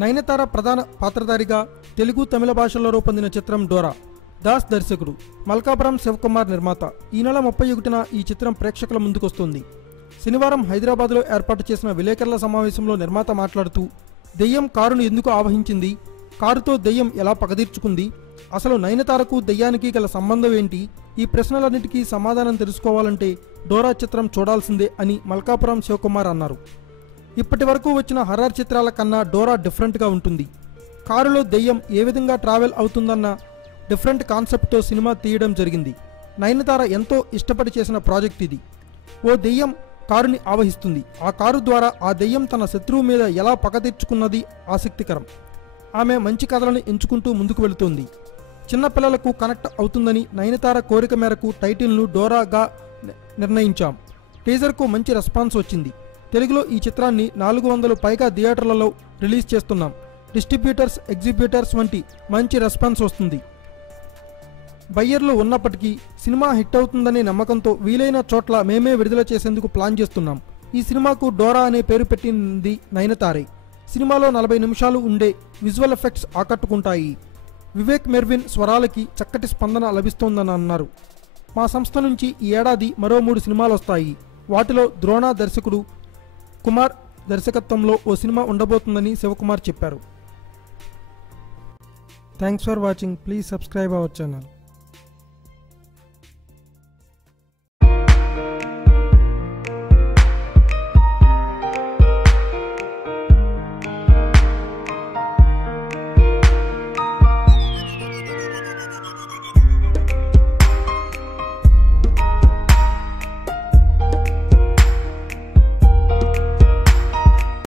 నయనతార ప్రధాన పాత్రధారిగా తెలుగు తమిళ భాషల్లో రూపొందిన చిత్రం డోరా. దాస్ దర్శకుడు, మల్కాపురం శివకుమార్ నిర్మాత. ఈ నెల 31న ఈ చిత్రం ప్రేక్షకుల ముందుకొస్తుంది. శనివారం హైదరాబాద్లో ఏర్పాటు చేసిన విలేకరుల సమావేశంలో నిర్మాత మాట్లాడుతూ, దెయ్యం కారును ఎందుకు ఆవహించింది, కారుతో దెయ్యం ఎలా పగదీర్చుకుంది, అసలు నయనతారకు దెయ్యానికి గల సంబంధం ఏంటి, ఈ ప్రశ్నలన్నిటికీ సమాధానం తెలుసుకోవాలంటే డోరా చిత్రం చూడాల్సిందే అని మల్కాపురం శివకుమార్ అన్నారు. ఇప్పటి వరకు వచ్చిన హర్రర్ చిత్రాల కన్నా డోరా డిఫరెంట్గా ఉంటుంది. కారులో దెయ్యం ఏ విధంగా ట్రావెల్ అవుతుందన్న డిఫరెంట్ కాన్సెప్ట్తో సినిమా తీయడం జరిగింది. నయనతార ఎంతో ఇష్టపడి చేసిన ప్రాజెక్ట్ ఇది. ఓ దెయ్యం కారుని ఆవహిస్తుంది. ఆ కారు ద్వారా ఆ దెయ్యం తన శత్రువు మీద ఎలా పగ తీర్చుకున్నది ఆసక్తికరం. ఆమె మంచి కథలను ఎంచుకుంటూ ముందుకు వెళుతోంది. చిన్నపిల్లలకు కనెక్ట్ అవుతుందని నయనతార కోరిక మేరకు టైటిల్ను డోరాగా నిర్ణయించాం. టీజర్కు మంచి రెస్పాన్స్ వచ్చింది. తెలుగులో ఈ చిత్రాన్ని 400 పైగా థియేటర్లలో రిలీజ్ చేస్తున్నాం. డిస్ట్రిబ్యూటర్స్, ఎగ్జిబ్యూటర్స్ వంటి మంచి రెస్పాన్స్ వస్తుంది. బయ్యర్లు ఉన్నప్పటికీ సినిమా హిట్ అవుతుందనే నమ్మకంతో వీలైన చోట్ల మేమే విడుదల చేసేందుకు ప్లాన్ చేస్తున్నాం. ఈ సినిమాకు డోరా అనే పేరు పెట్టింది నయనతారే. సినిమాలో 40 నిమిషాలు ఉండే విజువల్ ఎఫెక్ట్స్ ఆకట్టుకుంటాయి. వివేక్ మెర్విన్ స్వరాలకి చక్కటి స్పందన లభిస్తోందని అన్నారు. మా సంస్థ నుంచి ఈ ఏడాది మరో 3 సినిమాలు వస్తాయి. వాటిలో ద్రోణ దర్శకుడు కుమార్ దర్శకత్వంలో ఓ సినిమా ఉండబోతుందని శివకుమార్ చెప్పారు. Thanks for watching. Please subscribe our channel.